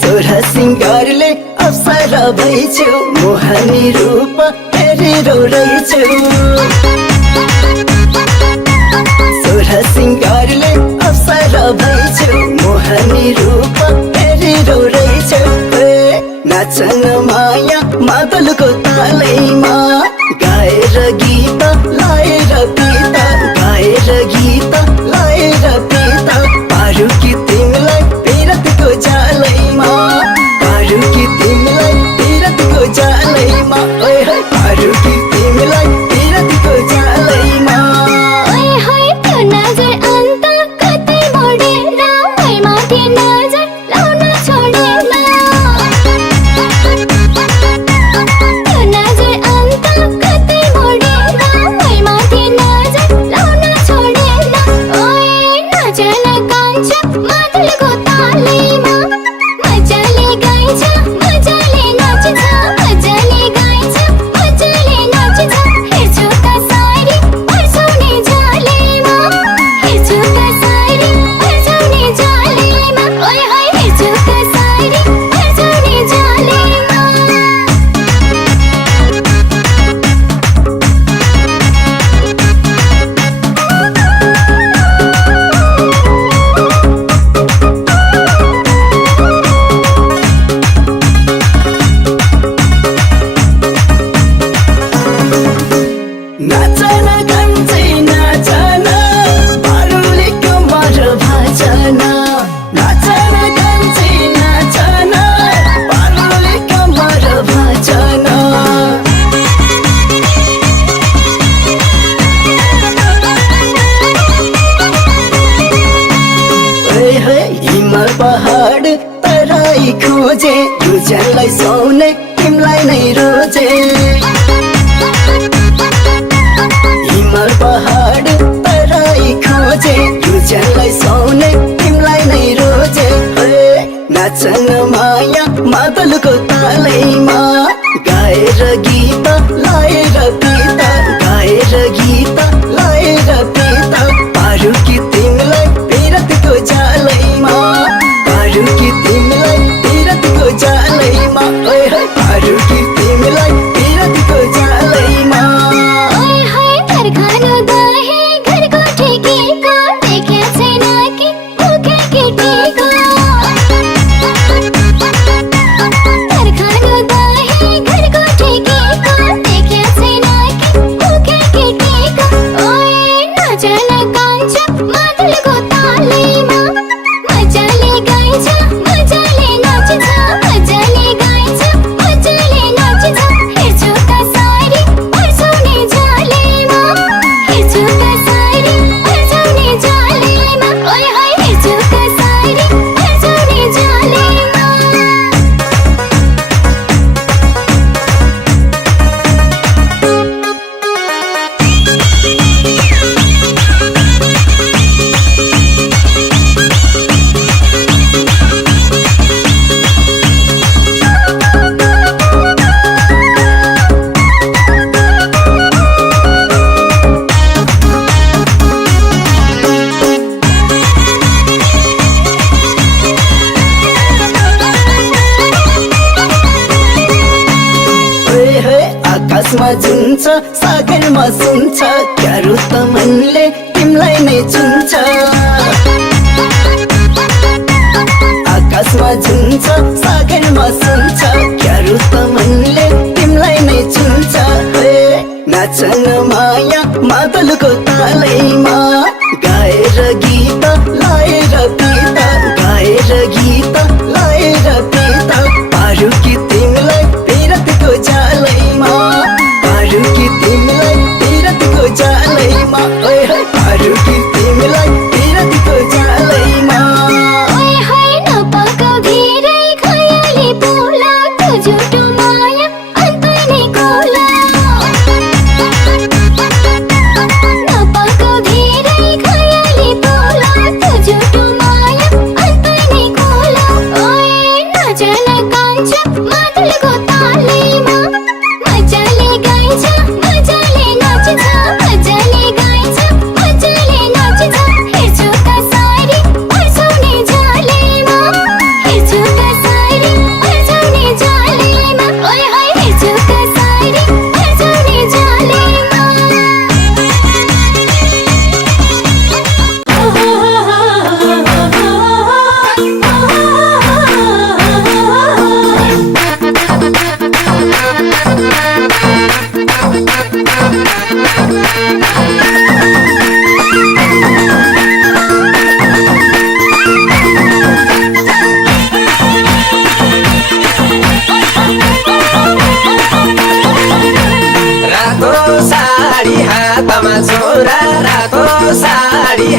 सोह्र सिङ्गारले अप्सरा भइछु मोहनी रूप हेरेर रहेछु सोह्र सिङ्गारले अप्सरा भइछु मोहनी रूप हेरेर रहेछु नाचन माया मादलको तालैमा गाएर गीत लाएर पिता गाएर गीत लाएर पिता पारु कि तिमीलाई पिरतको जालैमा पारु कि तिमीलाई पिरतको जालैमा पारु कि तिमीलाई पिरतको जालैमा त्यो नजर अन्त कतै मोडेर मैमाथि नजर लाउन छोडेर त्यो नजर अन्त कतै मोडेर मैमाथि नजर लाउन छोडेर नचन कान्छ मादलको तालैमा मजाले गाइन्छ मजाले नाच्छ मजाले गाइन्छ मजाले नाच्छ हेर्छु कसरी पर्साउने जालेमा हेर्छु कसरी पर्साउने जालेमा हेर्छु कसरी पर्साउने जालेमा नाचन गन्जै नाचन बारुले कमर भाजन नाचन गन्जै नाचन बारुले कमर भाजन हिमाल पहाड तराई खोजे युजनलाई सौने तिमीलाई नै रोजे हिमाल पहाड तराई खोजे युजनलाई सौने तिमीलाई नै रोजे नाचन माया मादलको तालैमा गाएर गीत लाएर पिता गाएर गीत लाएर पिता पारु कि तिमीलाई पिरतको जालैमा पारु कि तिमीलाई पिरतको जालैमा पारु कि तिमीलाई पिरतको जालैमा खानु दहे घरको ठेकेको देख्या छैन कि मुखे केटीको खानु दहे घरको ठेकेको देख्या छैन कि मुखे केटीको नचन कान्छ मादलको तालैमा मजाले गाइन्छ मजाले आकाशमा जुन्छ सागरमा सुन्छ क्यारो त मनले तिमीलाई नै चुन्छ आकाशमा जुन्छ सागरमा सुन्छ क्यारो त मनले तिमीलाई नै चुन्छ नाचन माया मादलको तालैमा गाएर गीत लाएर पिता गाएर गीत लाएर पिता पारु कि तिमीलाई पिरतको जालैमा पारु कि तिमीलाई पिरतको जालैमा पारु कि तिमीलाई पिरतको जालैमा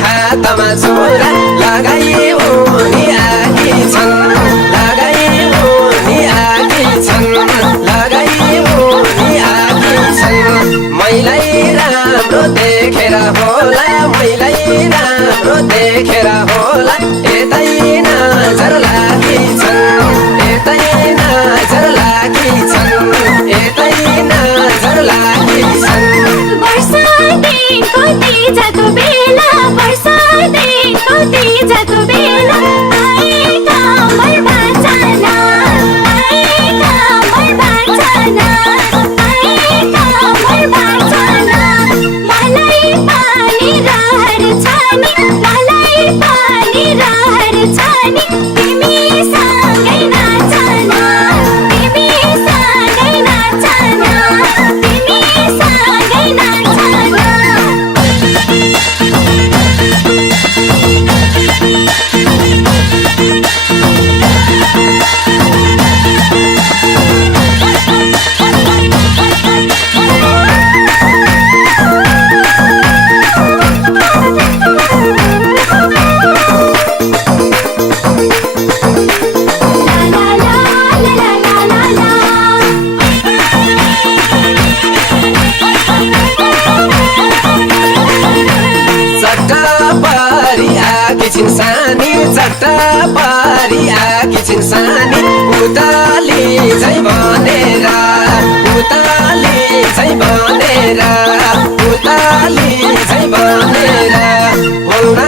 हातमा छोरा लगाई उनी आकी छन् लगाई उनी आकी छन् लगाई उनी आकी छन् मैलाई राम्रो देखेर होला मैलाई राम्रो देखेर होला यतै नजर लागि छन् यतै नजर लागि छन् यतै नजर लागि छन् जाको बेला वर्षादेखको जाको बेला आएका मर बाँचना आएका मर बाँचना आएका मर बाँचना मलाई पानी रहर छानी मलाई पानी रहर छानी तिमी सँगै नाचना तिमी सँगै नाचना तिमी सँगै नाचना चट्टा पारी आकी छिन् सानी उताली झै भनेर उताली झै भनेर उताली झै भनेर बोल्न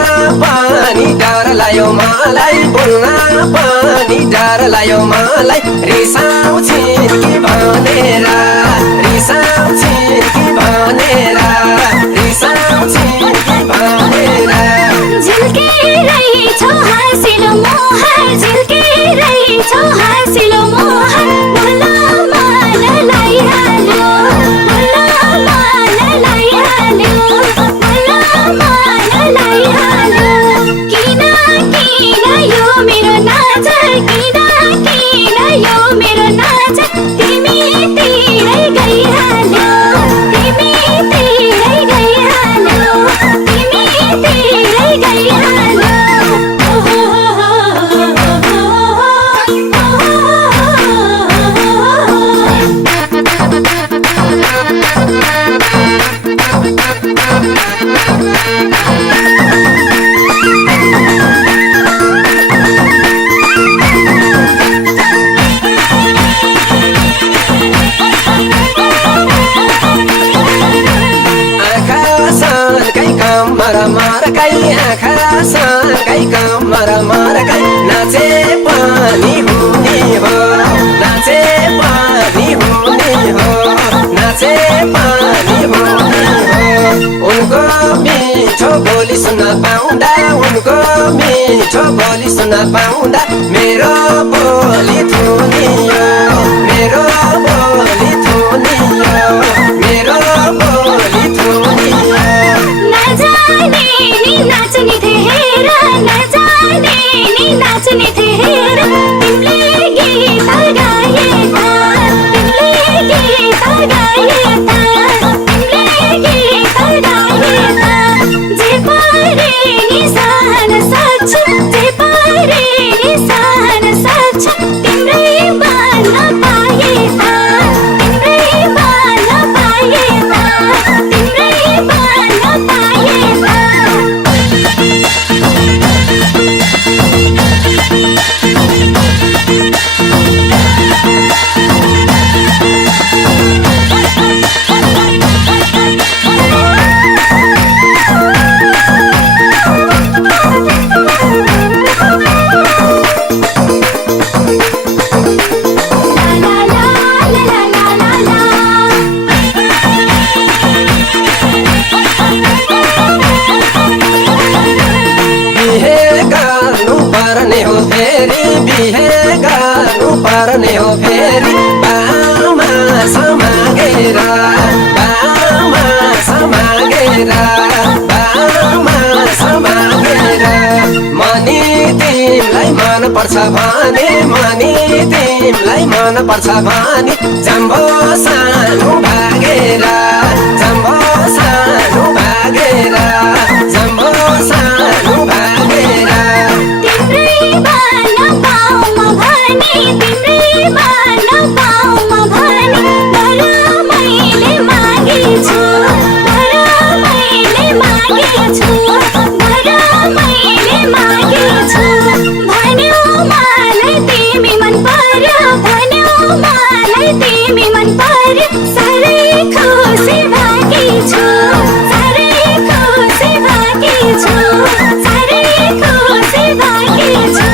पनि डर लाग्यो मलाई बोल्न पनि डर लाग्यो मलाई रिसाउँछिन् कि भनेर रिसाउँछिन् कि भनेर रिसाउँछिन् कि भनेर झिल्केरैछौ हाँसिलो मोहर झिल्केरैछौ हाँसिलो मोहर बोल्न मनलाई हाल्यो बोल्न मनलाई हाल्यो बोल्न मनलाई हाल्यो किन किन यो मेरो नजर किन किन यो मेरो नजर तिमीतिरै गइहाल्यो तिमीतिरै गइहाल्यो तिमीतिरै गइहाल्यो मरकै आँखा सँगै कमर मरकै नाचे पनि हुने हो नाचे पनि हुने हो नाचे मिठो बोली सुन्न पाउँदा मेरो बोली थुनियो मेरो बोली थुनियो मेरो बोली थुनियो नजाने नि नाच्ने थिएर नजाने नि नाच्ने थिएर तिमीले गीत गाए तिमीले गीत गाए तिमीले गीत गाए जे पारे नि सहन सक्छु जे पारे नि सहन सक्छु तिम्रै बन्न पाए तिम्रै बन्न पाए तिम्रै बन्न पाए बिहे गर्नु पर्ने हो फेरि बामा समागेर बामा समागेर बामा समागेर मनी तिमीलाई मन पर्छ भने मनी तिमीलाई मन पर्छ भने जम्बो सानो भागेर जम्बो सानो भागेर जम्बो सानो भागेर तिम्रै बन्न पाऊँ भने गर मैले मागेछु गर मैले मागेछु गर मैले मागेछु भन्यौ मलाई तिमी मन पर्यो भन्यौ मलाई तिमी मन पर्यो साह्रै खुसी भागेछु साह्रै खुसी भागेछु साह्रै खुसी भागेछु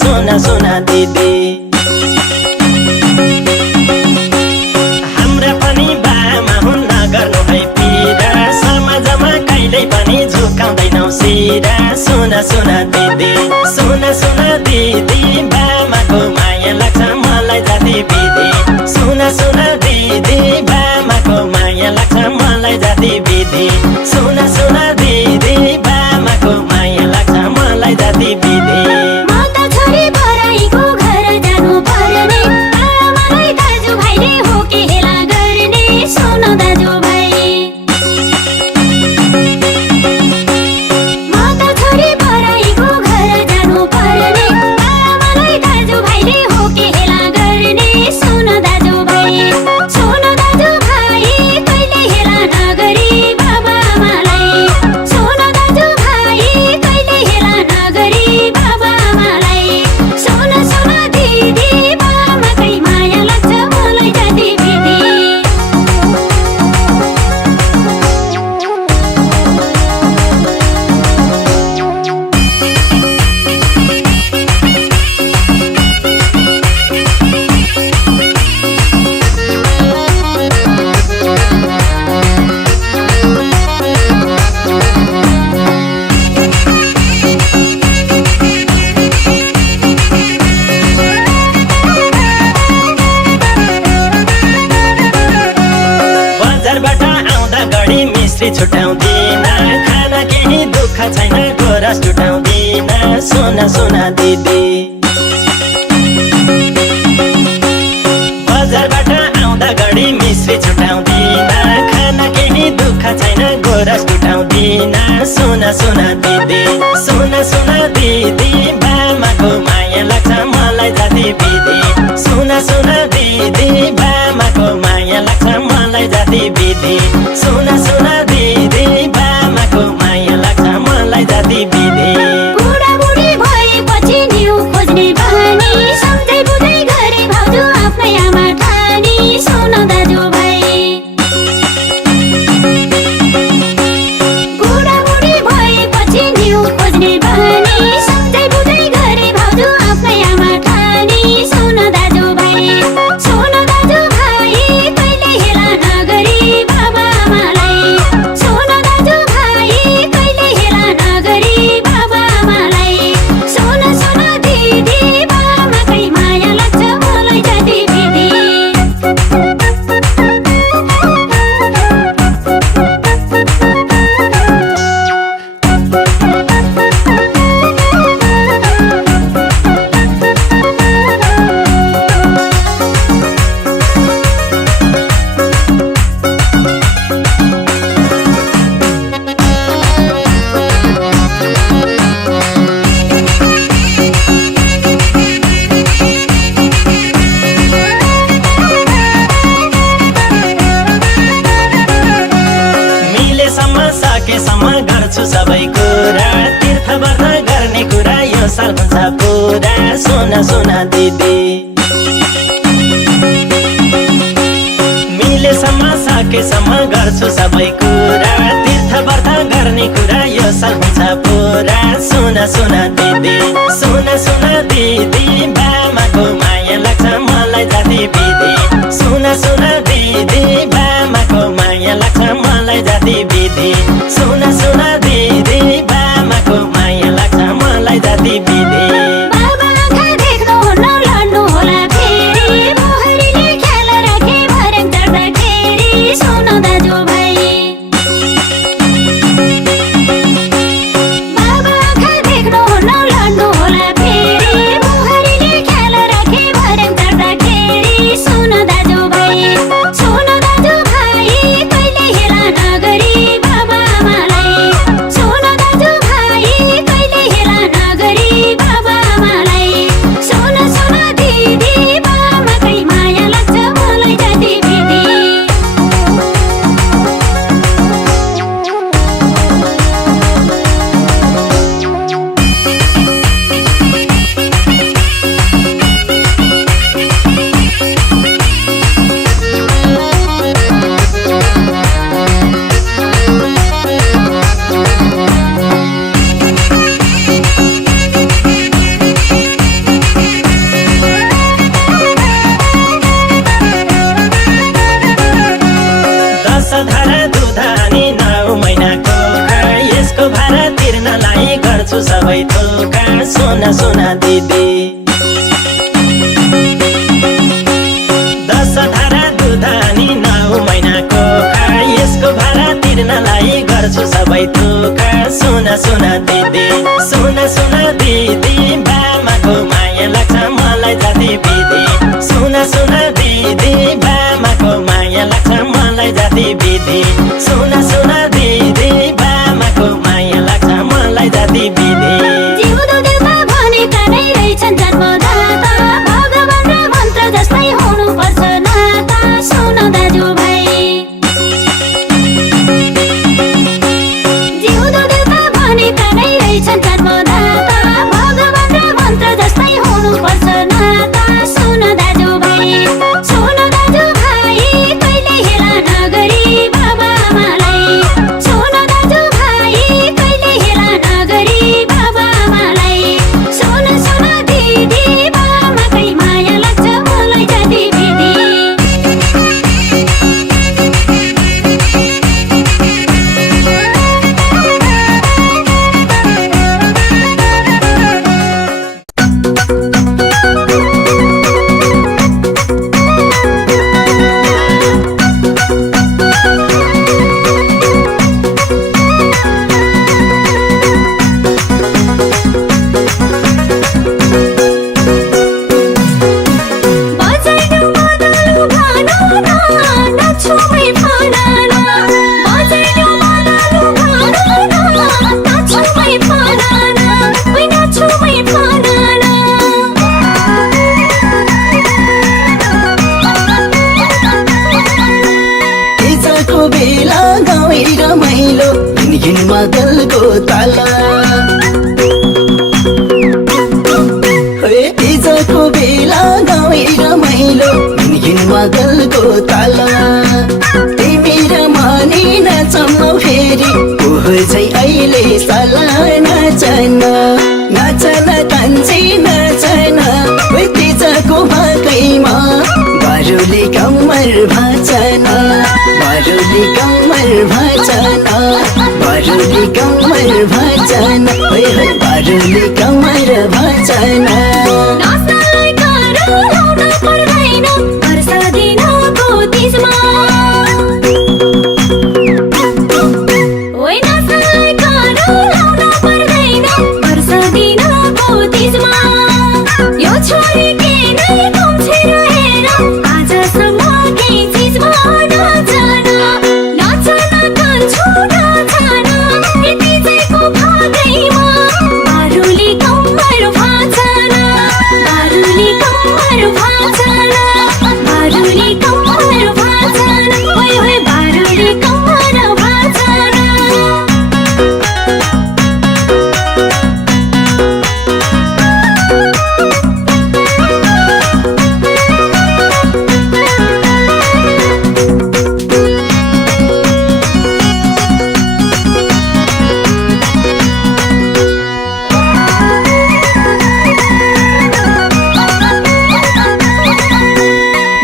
सुना सुना दिदी हाम्रा पनि बामा हुन्न गर्नु है पीडा समाजमा कहिल्यै पनि झुकाउँदैनौ सिरा सुना सुना दिदी सुना सुना दिदी बामाको माया लाग्छ मलाई जाति विधि सुना सुना दिदी बामाको माया लाग्छ मलाई जाति विधि सुना सुना दिदी बामाको माया लाग्छ मलाई जाति विधि छुट्याउँदिन खाना केही दुःख छैन गोरा गोरस टुटाउँदिन सुन सुन दिदी बजारबाट आउँदा घडी मिश्री छुटाउँदिन खाना केही दुःख छैन गोरस टुटाउँदिन सुन सुन दिदी सुन सुन दिदी बामाको माया लाग्छ मलाई जाति विधि सुन सुन दिदी बामाको माया लाग्छ मलाई जाति विधि सुन सुन दिदी बामाको माया लाग्छ मलाई जाति विधि बुढाबुढी भएपछि न्यु खोज्ने बानी सम्झै बुझै गरे भाउजू आफ्नै आमा ठानी सुन दाजु भाइ बुढाबुढी भएपछि न्यु खोज्ने बानी सम्झै बुझै गरे भाउजू आफ्नै आमा ठानी सुन दाजु भाइ कहिले हेला नगरी बाबा आमालाई सुन दाजु भाइ कहिले हेला नगरी बाबा आमालाई सुन सुन दिदी बामाकै माया लाग्छ मलाई जाति विधि मिलेसम्म सकेसम्म गर्छु सबै कुरा तीर्थ व्रत गर्ने कुरा यो साल हुन्छ पुरा सुन सुन दिदी मिलेसम्म सकेसम्म गर्छु सबै कुरा तीर्थ व्रत गर्ने कुरा यो साल हुन्छ पुरा सुन सुन दिदी सुन सुन दिदी बामाको माया लाग्छ मलाई जाति विधि सुन सुन दिदी बामाको माया लाग्छ मलाई जाति विधि सुन सुन दिदी बामाको माया लाग्छ मलाई जाति विधि बाबा आँखा देख्नु नलड्नु होला फेरि मोहरीले ख्याल राखे भर्याङ चढ्दाखेरि सुन दाजु भाइ बाबा आँखा देख्नु नलड्नु होला फेरि मोहरीले ख्याल राखे भर्याङ चढ्दाखेरि सुन दाजु भाइ कहिले हेला नगरी बाबा आमालाई सुन दाजु भाइ कहिले हेला नगरी बाबा आमालाई सुन सुन दिदी बामाकै माया लाग्छ मलाई जाति विधि दशधारा दुधानी 9 महिनाको यसको भाडा तिर्नलाई गर्छु सबै थोका सुन सुन दिदी दशधारा दुधानी 9 महिनाको यसको भाडा तिर्नलाई गर्छु सबै थोका सुन सुन दिदी सुन सुन दिदी बामाको माया लाग्छ मलाई जाति विधि सुन सुन दिदी बामाको माया लाग्छ मलाई जाति विधि सुन सुन दिदी बामाको माया लाग्छ मलाई जाति विधि जिउँदो देउता भनेका नै रहेछन् जन्मदाता भगवान र मन्त्र जस्तै हुनुपर्छ नाता सुन दाजु भाइ जिउँदो देउता भनेका नै रहेछन् जन्म भजन बारुली कम्मर भजन बारुली कम्मर भजन नाच्नलाई गाह्रो लाउन पर्दैन वर्ष दिनको तिजमा ओइ नाच्नलाई गाह्रो लाउन पर्दैन वर्ष दिनको तिजमा यो छोरी के नै कम रहेर आजसम्म के चिजमा नाचन नाचन कान्छु नाचन यति चाहिँको भागैमा बारुली कम्मर भाँचन बारुली कम्मर भाँचन बारुली कम्मर भाँचन ओइ ओइ बारुली कम्मर भाँचन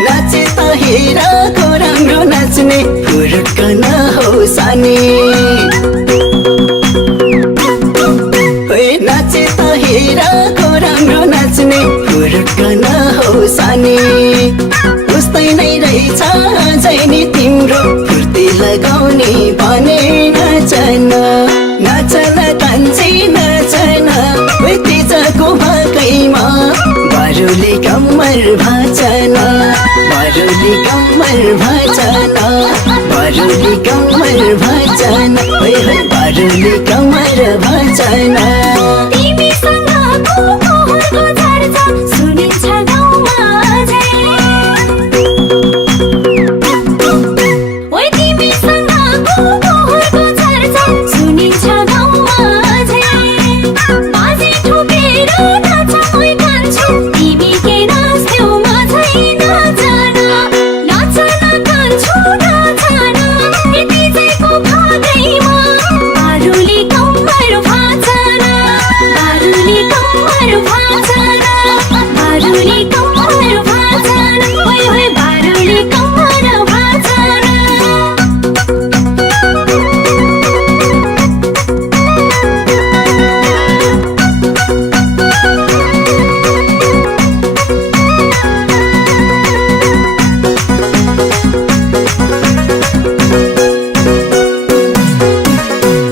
नाचे त हेरको राम्रो नाच्ने फुरुक्क नहोसाने नाचे त हेरको राम्रो नाच्ने फुरुक्क नहोसाने उस्तै नै रहेछ जैनी तिम्रो फुर्ती लगाउने भने नाचन नाचन तान्छे नाचन तिजको भाकैमा बारुली कम्मर भाँचन बारुली कम्मर भाँचन बारुली कम्मर भाँचन बारुली कम्मर भाँचन तिमीसँगको पोहरको चर्चा सुनिन्छ गाउँमा अझै ओइ तिमीसँगको पोहरको चर्चा सुनिन्छ गाउँमा अझै बाजे ठोकेर नाच मै कान्छु तिमी के नाच्थ्यौ माझै नाचन नाचन कान्छु नाचन यति चाहिँको भागैमा बारुली कम्मर भाँचन बारुली कम्मर भाँचन बारुली कम्मर भाँचन ओइ ओइ बारुली कम्मर भाँचन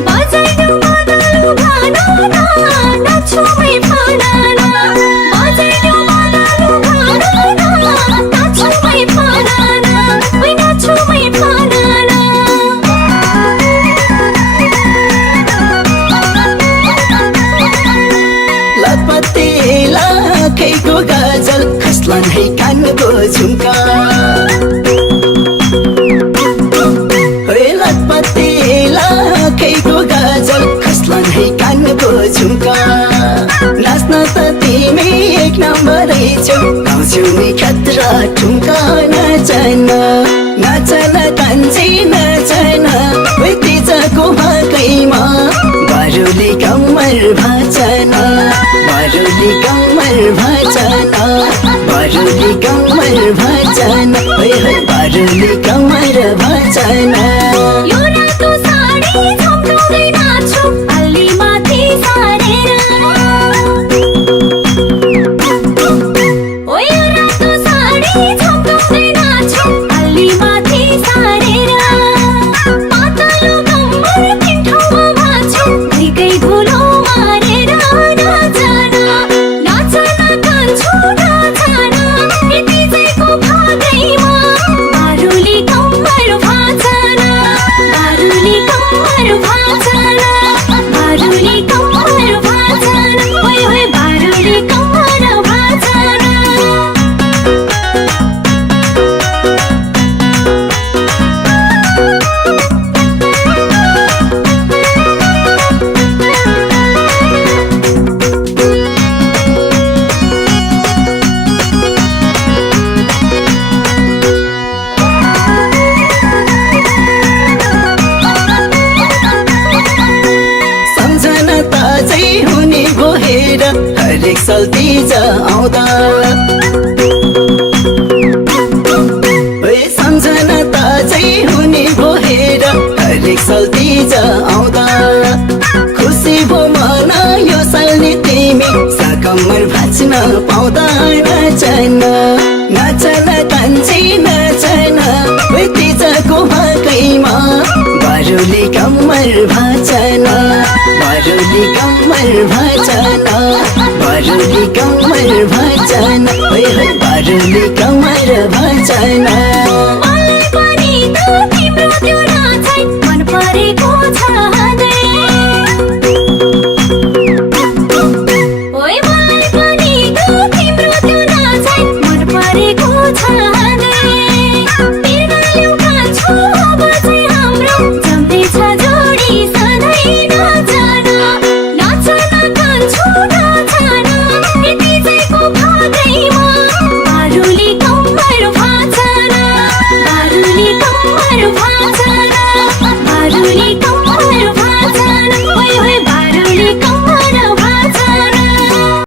बजाइनु बजालु भनौ न नाच्छु मै फनान बजाइनु बजालु भनौ न नाच्छु मै फनान ओइ नाच्छु मै फनान लपते लाखैको गाजल खस्लन है कानको झुम्का लपते लाखैको गाजल खस्लन है कानको झुम्का नाच्न त तिमी एक नम्बरै छौ गाउँछौ नि खतरा ठुम्का नाचन नाचन तान्छे नाचन तिजको भाकैमा बारुली कम्मर भाँचन बारुली कम्मर भाँचन बारुली कम्मर भाँचन बारुली कम्मर भाँचन यो रातो साडी झम्काउँदै नाच्छु अल्ली माथि सारेर ओइ यो रातो साडी झम्काउँदै नाच्छु अल्ली माथि सारेर पातलो कम्मर पिठोमा भाँच्छु निकै धुलो मारेर नाचन नाचन कान्छु नाचन यति चाहिँको भागैमा बारुली कम्मर भाँचन बारुली कम्मर भाँचन बारुली कम्मर भाँचन ओइ ओइ बारुली कम्मर भाँचन सम्झना ताजै हुने भो हेर हरेक साल तिज आउँदा सम्झना ताजै हुने भो हेर असल तिज आउँदा खुसी भो मन यो सालले तिमी साकम्मर भाँच्न पाउँदा नाचन नाचन कान्छी नाचन तिजको भाकैमा बारुली कम्मर भाँचन बारुली कम्मर भाँचन बारुली कम्मर भाँचन बारुली कम्मर भाँचन मलाई पनि त तिम्रो त्यो नाचै मन परेको छ